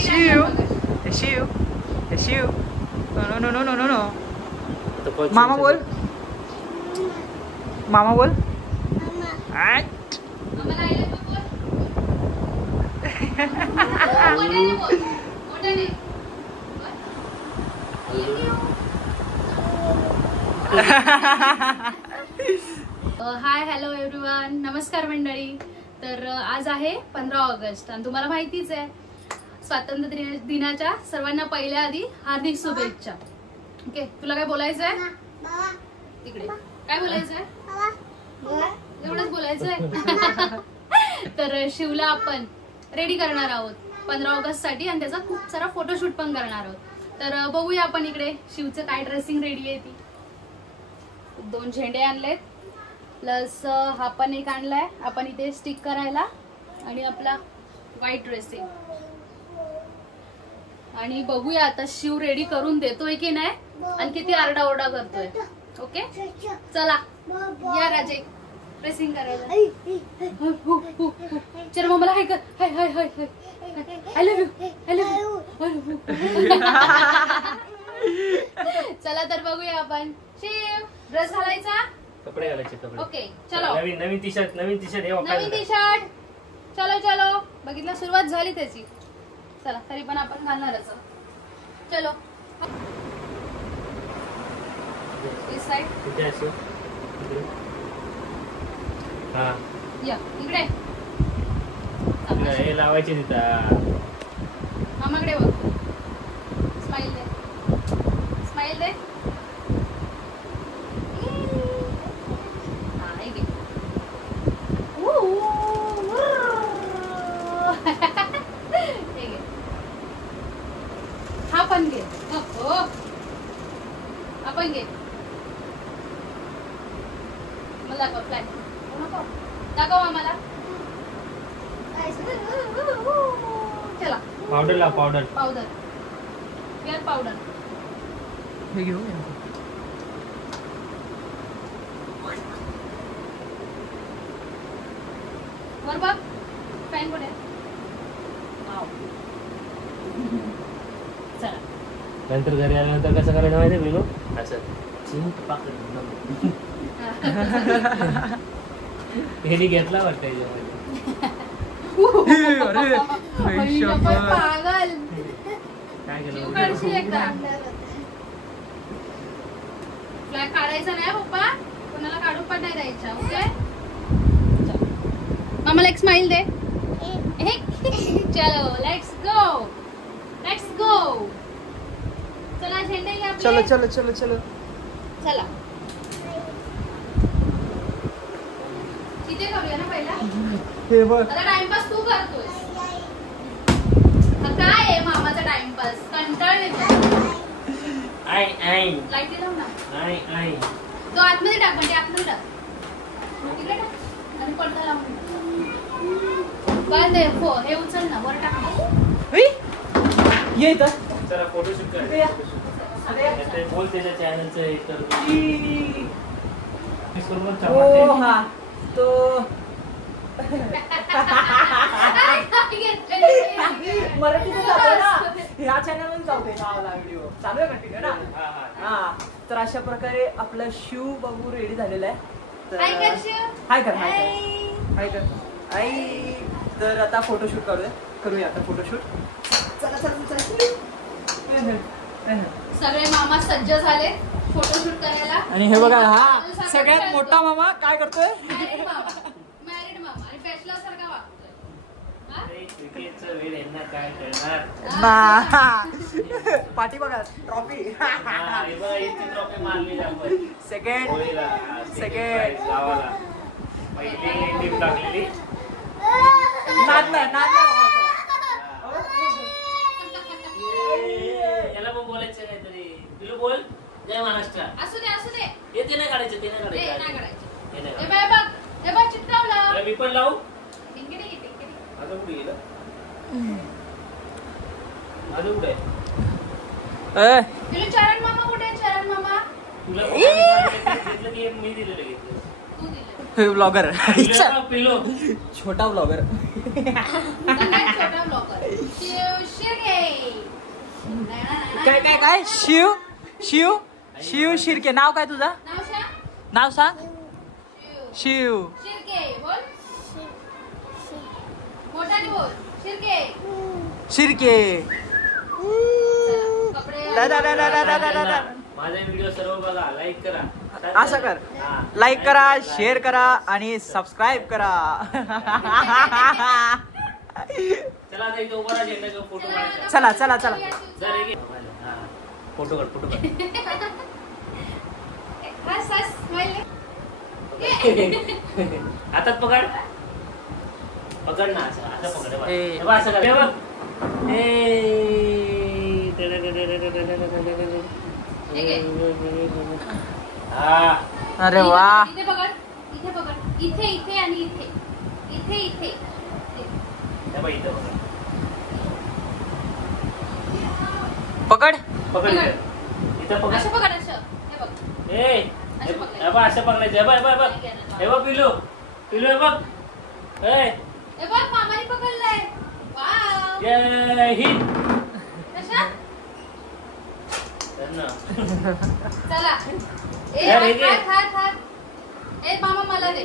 Shiv Shiv Shiv no no no no no no मामा बोल मामा बोल हाय हॅलो एव्हरीवन, नमस्कार मंडळी. तर आज आहे 15 ऑगस्ट आणि तुम्हाला माहितीच आहे स्वातंत्र्य दिनाच्या सर्वांना पहिल्या आधी हार्दिक शुभेच्छा. ओके, तुला काय बोलायचंय? तिकडे काय बोलायचंय? एवढंच बोलायचंय. तर शिवला आपण रेडी करणार आहोत 15 ऑगस्ट साठी आणि त्याचा खूप सारा फोटोशूट पण करणार आहोत. तर बघूया आपण इकडे शिवचं काय ड्रेसिंग रेडी आहे ती. 2 झेंडे आणलेत प्लस हा पण एक आणलाय आपण इथे स्टिक करायला आणि आपला व्हाईट ड्रेसिंग. आणि बघूया आता शिव रेडी करून देतोय की नाही आणि किती आरडाओरडा करतोय. ओके चला या राजे ड्रेसिंग करायला. चल मम्माला हाय कर. Hi hi hi hi I love you I love you. चला तर बघूया आपण. शिव ड्रेस घालायचा, कपडे घालायचे. कपडे ओके चलो. नवीन टी शर्ट नवीन टी शर्ट चलो चलो. बघितलं सुरुवात झाली त्याची. चला तरी पण आपण घालणारच. चलो इस साइड हा या इकडे हे लावायचे तिथं. मामाकडे बघ. स्माइल दे स्माइल दे. हा पण घे. हो आपण घे. मला दाखव फ्लॅग. दाखव आम्हाला. चला पावडर लाव. पावडर पावडर हेअर पावडर हे घेऊ. वर बघ फॅन कुठे. चला नंतर घरी आल्यानंतर कसं करायचं माहिती आहे विनू? असं चिंट पाकड हे घेतला वाटतं पागल. काय केलं? फ्लॅग काढायचा नाही पप्पा, कोणाला काढून पण नाही द्यायचा. ओके मामाला एक स्माइल दे. चलो लेट्स गो लेट्स गो. चला झेंडे घ्या. चलो चलो चलो चलो चला इथे करूया ना पहिला. हे बघ आता टाइमपास तू करतोय. काय आहे मामाचा टाइमपास? कंटाळ येतो. आय आय लाईट लाव ना. आय आय तो आतमध्ये टाक. म्हणजे आतमध्ये टाक. तिकडे टाक आणि पडदा लावून बंद आहे. हो हे उचल ना वर टाक. ये इथं. चला फोटोशूट कर. बोल त्याच्या चॅनलचं हे कर. ओ हा तो मराठीतून जातोय ना ह्या चॅनलवरून जातोय नावाला व्हिडिओ चालू आहे कंटिन्यू ना. हा तर अशा प्रकारे आपला शिव बाबू रेडी झालेला आहे. हाय कर शिव. हाय कर हाय कर हाय कर आई. तर आता फोटोशूट करूया आता फोटोशूट. चला चला चला. सगळे मामा सज्ज झाले फोटोशूट करायला. आणि हे बघा हा सगळ्यात मोठा मामा काय करतोय? मॅरिड मामा आणि बॅचलर सारखा वागतोय. क्रिकेटचं वेळ यांना काय करणार. पाठी बघा ट्रॉफी. ट्रॉफी मारली आपण सेकंड गावाला पहिली टीम टाकलेली. नाद नाही याला पण बोलायचं काहीतरी. तुला बोल जय महाराष्ट्र. असू दे ते नाही काढायचं. ते नाही नाही काढायचं. काढायचं. हे बघ चित्तावला. मी पण लावू. टिंगिडी माझं कुठे गेलं? माझं कुठे आहे? तुला चरण मामा कुठे आहे? चरण मामा तुला घेतलं की मी दिलेलं घेतलं. तू दिलं. ब्लॉगर पिलो छोटा ब्लॉगर. छोटा ब्लॉगर. शिव काय शिव शिव शिव शिर्के. नाव काय तुझं? नाव सांग. शिव शिर्के बोल. मोठ्याने बोल. शिर्के. शिर्के. माझा व्हिडिओ सर्व बघा, लाईक करा. असं कर, लाईक करा, शेअर करा आणि सबस्क्राईब करा. चला आता इथे उभा राहा, झेंडा घेऊन फोटो काढायचा. चला चला चला. फोटो काढ, फोटो काढ. हातात पकड, पकड ना. असं असं पकड. हे बघ, असं कर. हे बघ. हा. अरे वा. इथे पकड, इथे पकड, इथे इथे आणि इथे इथे इथे. हे बघ, इथं पकड. पकड. इथं पकड. असं पकड. असं हे बघ. हे बघ, असं पकडायचं. हे बघ, हे बघ, हे बघ पिलू, पिलू हे बघ. हे बघ मामाने पकडलंय. वाव. जय हिंद. कशा? चल ना. चला. ए यार, हे घे. हात हात. ए मामा मला दे.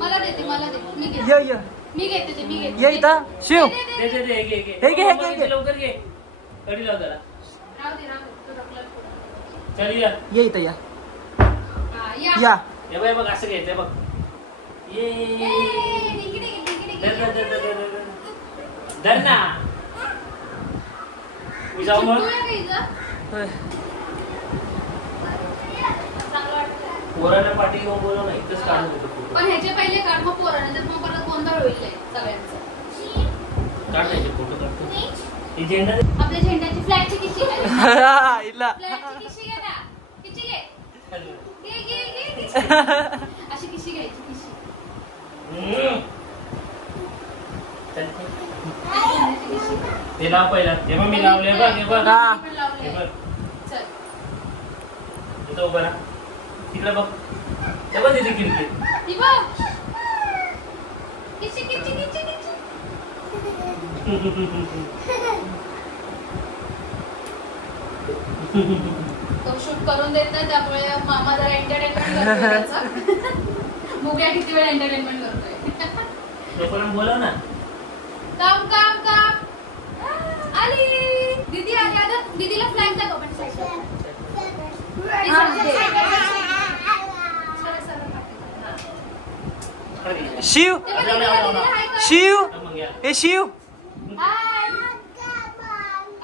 मला देते, मला दे. मी घेते. ये ये मी घेते ते, मी घेते. ये इथं. शिव दे, दे, दे दे. दे दे, हे घे, हे घे. हे घे, हे घे, हे घे. लवकर घे. कडी लाव जरा. राहू दे, राहू दे. तो ढकलत पुढं. चल या. ये इथं या. हा, या. या. हे बघ, हे बघ, असं घ्यायचं. हे बघ. ये. ए, डिंगी, डिंगी, डिंगी, धर, डिंगी. धर, धर, धर, धर, धर. धर ना. मी जाऊ मग. चिपकूया का इथं? चांगलं वाटतंय. पोरांना पाठी घेऊन बोलव ना, इथंच काढून देतो फोटो. पण ह्याचे पहिले काढ, मग पोरांना तर मग परत गोंधळ होईल सगळ्यांचं. काढ ना, इथे फोटो काढतो. हे झेंडा दे. आपल्या झेंड्याची फ्लॅगची किशी घे. इला. फ्लॅगची किशी घे ना. किशी घे. घे, घे, घे, घे. अशी किशी घ्यायची, किशी. चल. झेंड्याची किशी. ते लाव पहिला. हे बघ, मी लावले. हे बघ, हे बघ. हा. मी पण लावलंय. हे बघ. चल. इथं उभं राहा. तिकडे बघ. हे बघ तिथे खिडकी. ती बघ. किशी, किशी, किशी, किशी. तो शूट करून देत नाही, त्यामुळे मामा जरा एंटरटेनमेंट करतोय त्याचं. बघूया किती वेळ एंटरटेनमेंट करतोय. तोपर्यंत बोलव ना. काम काम काम. आली दीदी, आली. आता दीदीला फ्लॅग दाखव. पण शिव शिव हे शिव.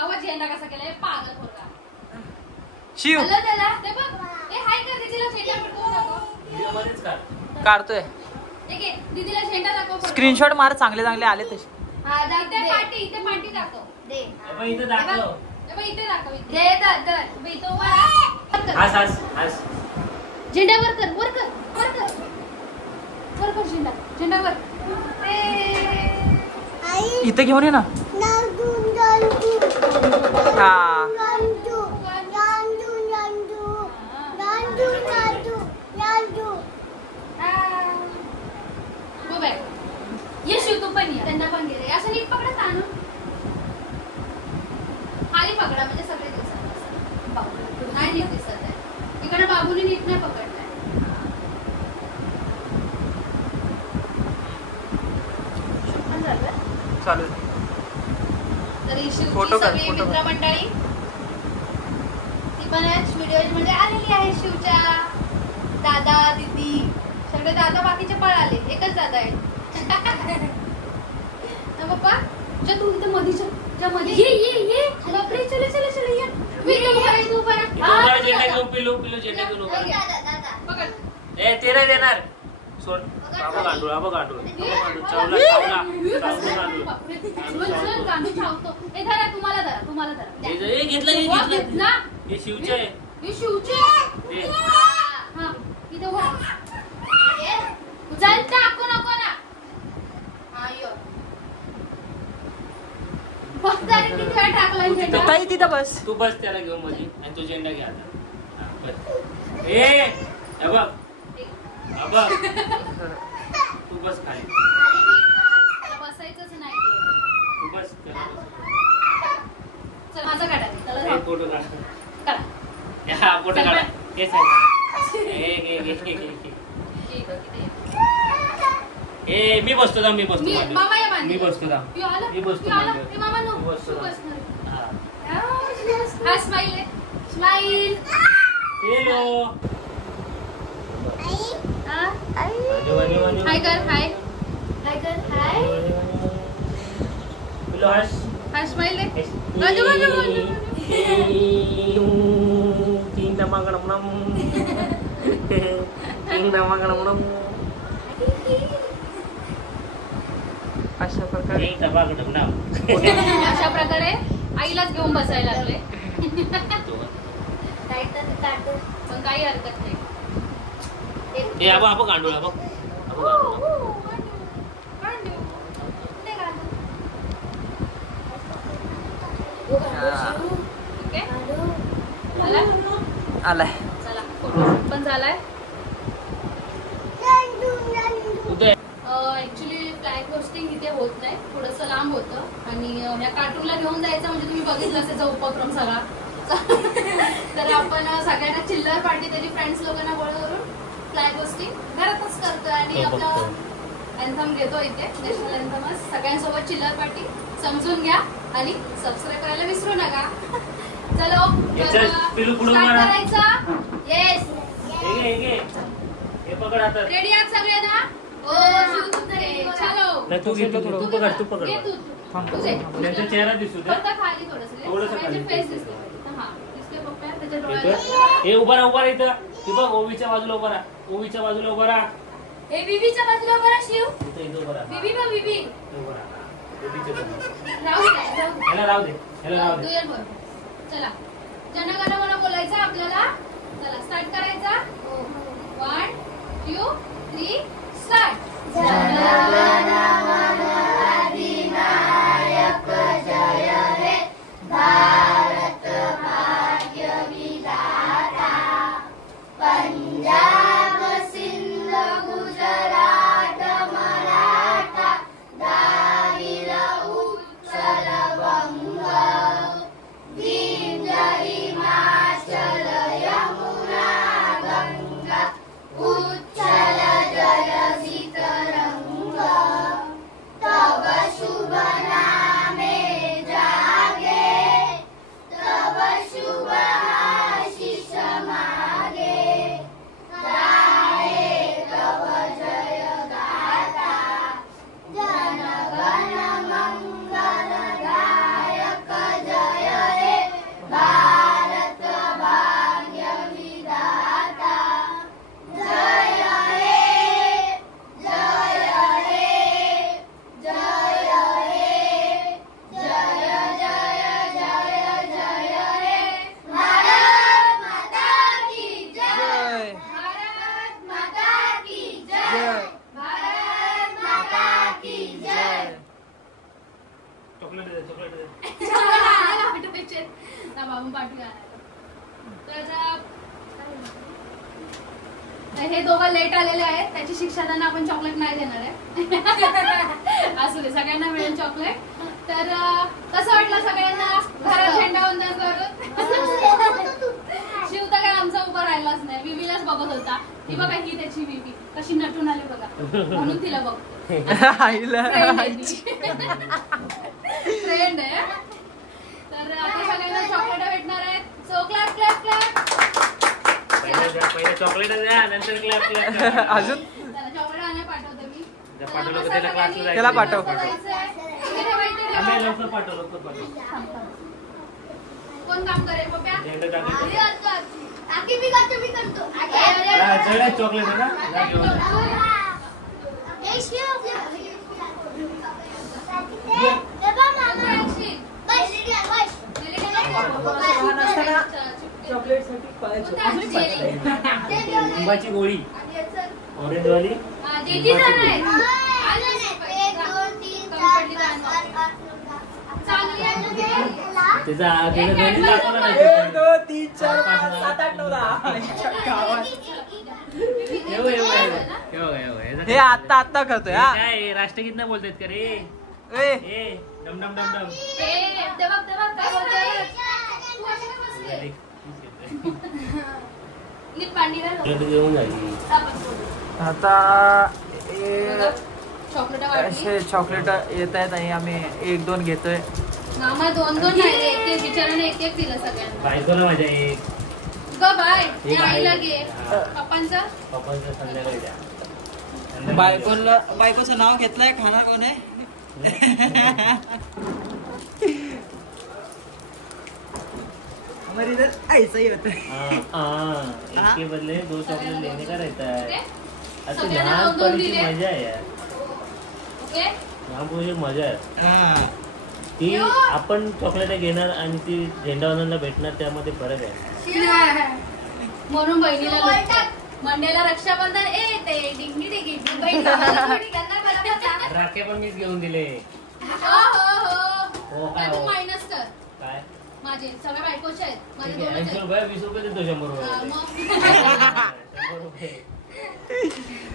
आवाज झेंडा कसा केलाय पागल पोरगा. शिव हॅलो त्याला ते बघ. ए हाय कर दीदीला झेंडा पटकन दाखव. व्हिडिओमध्येच काढ. काढतोय. ठीक आहे, दीदीला झेंडा दाखव. स्क्रीनशॉट मार, चांगले चांगले आले तसे. हा इथे पाटी, इथे पाटी दाखव. दे. हे बघ, इथं दाखव. हे बघ इथे दाखव. दे दादर. इथं उभा राहा. हास हास हास. झेंडा वर कर, वर कर, वर कर. वर कर झेंडा. झेंडा वर. इथं घेऊन ये ना. हा गो बॅक. ये शिव तू पण ये. त्यांना पण गेले. असं नीट पकडा आणून. खाली पकडा म्हणजे सगळे दिसत. बाबू नाही नीट दिसत आहे. इकडे बाबूने नीट नाही पकडलाय. चालू. तरी शिवची फोटो काढ, सगळी फोटो काढ. मित्रमंडळी ती पण व्हिडिओ मध्ये आलेली आहे. शिवच्या दादा दीदी सगळे दादा, बाकीचे पळाले. एकच दादा आहे ना पप्पा. जा तू इथे मधीच्या ज्या मध्ये ये ये ये. बापरे चले चले चले ये. मी इथे उभा राहा, तू उभा राहा. इथं उभा झेंडा घेऊन पिलू, पिलू झेंडा घेऊन उभा राहा. दादा पकड. ए ते नाही देणार. सोड. बाबा गांडूळ, बाबा गांडूळ. बाबा गांडूळ. चावला, चावला. चावला गांडूळ. बापरे, चल गांडू चावतो. ए धरा, तुम्हाला धरा, तुम्हाला धरा. हे घेतलं, हे घेतलं. घेतला. हे शिवचे आहे. हे शिवचे. हे. हा इथे उभा राहा. चल टाकू नको ना. हा यो. फक्त अरे किती वेळ टाकला झेंडा. ताई तिथं बस. तू बस त्याला घेऊन मध्ये आणि तो झेंडा घ्या आता. हा, बस. ए हे बघ. हा बघ. तू बस खाली. बसायचंच नाही. तू बस त्याला बस. चल माझं काढा. त्याला फोटो काढ. करा. हा फोटो चल काढा. बाय. हे साईड. ए मी बसतो थांब, मी बसतो. मामा या मांडीवर. मी बसतो थांब. यू आला? मी बसतो यू आला? मांडीवर. ए, मामा नो. मी बसतो तू थांब. बसणार. हा. हा स्माइल आहे. स्माइल. हेलो. हाय कर. हाय. हाय कर. हाय. हेलो हर्ष. हाय स्माइल दे. बाजू बाजू बाजू. तीन दमागडम. तीन दमागडम. अशा प्रकारे एक दमागडम नाव. अशा प्रकारे आईलाच घेऊन बसायला लागले. पण काही हरकत नाही. ए आबा आपण गांडूळ आबा. आलाय. चला फोटो पण झालाय. ऍक्च्युली फ्लॅग होस्टिंग इथे होत नाही, थोडंसं लांब होतं आणि या कार्टूनला घेऊन जायचं म्हणजे तुम्ही बघितलं त्याचा उपक्रम सगळा. तर आपण सगळ्यांना चिल्लर पार्टी त्याची फ्रेंड्स लोकांना गोळा करून फ्लॅग होस्टिंग घरातच करतोय आणि आपलं अँथम घेतो इथे, नॅशनल अँथमच. सगळ्यांसोबत चिल्लर पार्टी समजून घ्या आणि सबस्क्राईब करायला विसरू नका. चलो स्टार्ट करायचा. येस हे पकड आता. रेडी आहात सगळ्यांना? ओ चलो तू पकड. ये तू. तुझे. त्यांचा चेहरा दिसू दे. फक्त खाली थोडंसं खाली फेस दिसतो. हा दिसते पप्पा त्याच्या डोळ्याला. हे उभा राहा इथं. तू बघ ओवीच्या बाजूला उभा राहा. ओवीच्या बाजूला उभा राहा. हे बीबीच्या बाजूला बरा शिव. इथं उभा राहा. बीबी बा बीबी. उभा राहा. ओवीच्या बाजूला. राहू दे. ह्याला राहू दे. तू ये बरोबर. चला जनगण मन बोलायचं आपल्याला. चला स्टार्ट करायचा. 1 2 3 स्टार्ट. जनगण मन अधिनायक जय हे भारत भाग्य विधाता. पंजाब सिंध गुजरात मराठा द्राविड उत्कल बंग विंध्य हिमाचल यमुना गंगा उच्चल जलधि तरंग. तब शुभ नामे जागे, तब शुभ आशीष मागे. गाये तब जय गाथा, जनगण मंगलदायक जय हे भारत भाग्य विधाता. जय हे जय हे जय हे जय जय जय जय हे. भारत माता की जय. भारत माता की जय. भारत माता की जय. चॉकलेट दे. तर हे दोघं लेट आलेले आहेत, त्याची शिक्षा त्यांना आपण चॉकलेट नाही देणार आहे. असू दे, सगळ्यांना मिळेल चॉकलेट. तर कसं वाटलं सगळ्यांना घरात झेंडावंदन करून? शिव तर काय आमचा उभा राहिलाच नाही, विवीलाच बघत होता. ती बघा ही त्याची विवी कशी नटून आली बघा, म्हणून तिला बघतो. फ्रेंड आहे. तर आता सगळ्यांना चॉकलेट भेटणार आहेत. So clap clap clap. पहिले चॉकलेट द्या, नंतर क्लॅप. अजून चॉकलेट आणायला पाठवते मी. पाठवलं त्याला क्लासला त्याला पाठव. लवकर पाठव. कोण काम करेल पप्या? झेंडा टाकायचा. आकी मी करतो, मी करतो. चॉकलेट आहे ना. चॉकलेट साठी लिंबाची गोळी ऑरेंज वाली. त्याचा 1 2 3 4 5 7 8 9 हे आता करतोय. हा काय राष्ट्रगीत ना बोलतायत का रे? ए ए डम डम डम डम. ते बघ काय बोलतोय. नीट पाणी घेऊन झाली. आता चॉकलेट असे चॉकलेट येत आहेत आणि आम्ही 1-2 घेतोय. मामा 2-2 नाही, एक बिचाराने एक दिलं सगळ्यांना. बायकोला माझ्या एक ग बाय हे आईला घे. हा. पप्पांचा संध्याकाळी द्या. बायकोचं नाव घेतलंय, खाणार कोण आहे? हमारे इधर ऐसा ही होता है. एक के बदले 2 चॉकलेट लेने का रहता है. असं सगळ्यांना लहानपणीची 2-2 दिले. मजा आहे यार. ओके लहानपणीची मजा आहे हा. ती. आपण चॉकलेट घेणार आणि ती झेंडावंदनला भेटणार, त्यामध्ये फरक आहे. म्हणून बहिणीला लुटतात. मंडेला रक्षाबंधन येते डिंगी डिंगी राखे पण मीच घेऊन दिले. हो हो काय तू हो? मायनस कर. काय माझे सगळ्या बायकोचे आहेत. माझे ठीक आहे, 2च 80 आहेत. रुपये 20 रुपये देतो. 100 हा, रुपये मग 100 रुपये.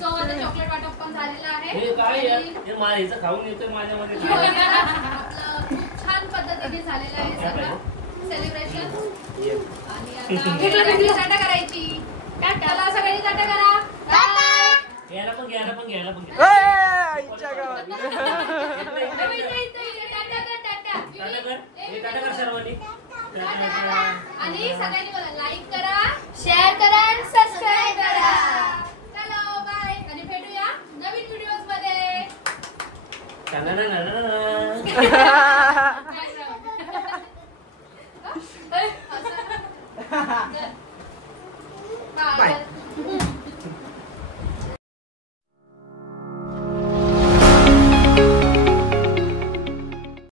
सो आता चॉकलेट वाटप पण झालेलं आहे. हे काय यार, आणि हे हिचं खाऊन येतोय माझ्यामध्ये. आपलं खूप छान पद्धतीने झालेलं आहे सगळं सेलिब्रेशन. आणि आता भेटली टाटा करायची. टाटाला सगळ्यांनी टाटा करा. बाय. घ्यायला पण घ्या. आईच्या गावात. इथं, इथं, टाटा कर, टाटा. टाटा कर. हे टाटा कर सर्वांनी. आणि सगळ्यांनी मला लाईक करा, शेअर करा आणि सबस्क्राईब करा. चलो बाय आणि भेटूया नवीन व्हिडिओज मध्ये.